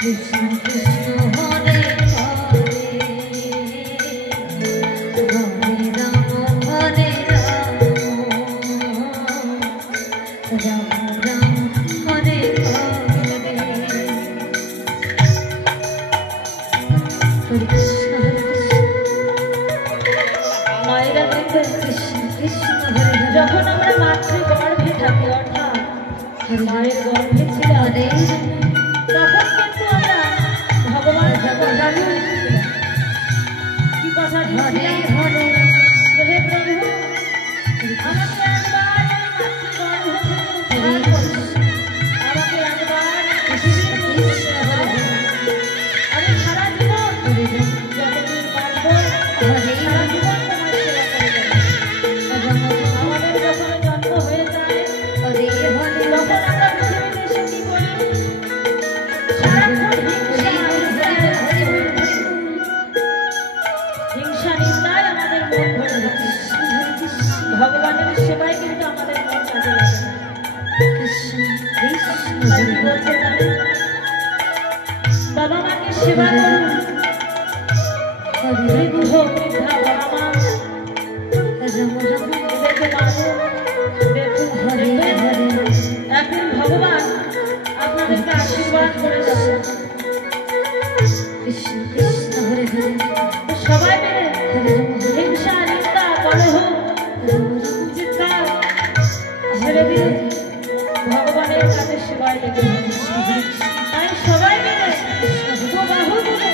কৃষ্ণ কৃষ্ণ হরে হরে হরে রাম হরে রাম রাম রাম হরে হরে হরে কৃষ্ণ মায়েরা দেখবেন কৃষ্ণ কৃষ্ণ হরে যখন আমরা মাতৃগর্ভে থাকি অর্থাৎ মায়ের গর্ভে ছিলাম তখন কিন্তু আমরা ভগবানকে কথা দিয়েছিলাম কি কথা হরে হরে হে প্রভু আমাকে একবার মাতৃগর্ভ আমাকে একবার আমি সারা জীবন যতদিন পারব সারা জীবন তোমার সেবা করে যাব আমাদের যখন জন্ম হয়ে যায় তখন আমরা পৃথিবীতে এসে কি করি হিংসা নিন্দায় আমাদের মন ভরে থাকে ভগবানের সেবায় কিন্তু আমাদের মন কাজে লাগে বাবা মাকে সেবা করুন বৃদ্ধ বৃদ্ধা বাবা মা এদেরকে মানুন এখন ভগবান আপনাদেরকে আশীর্বাদ করে যাবে কৃষ্ণ কৃষ্ণ হরে হরে সবাই মিলে হিংসা নিন্দা কলহ চিৎকার ছেড়ে দিয়ে ভগবানের কাছে সেবায় লেগে তাই সবাই মিলে বাহু তুলে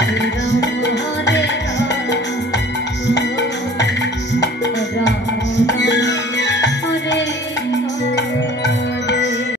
Hare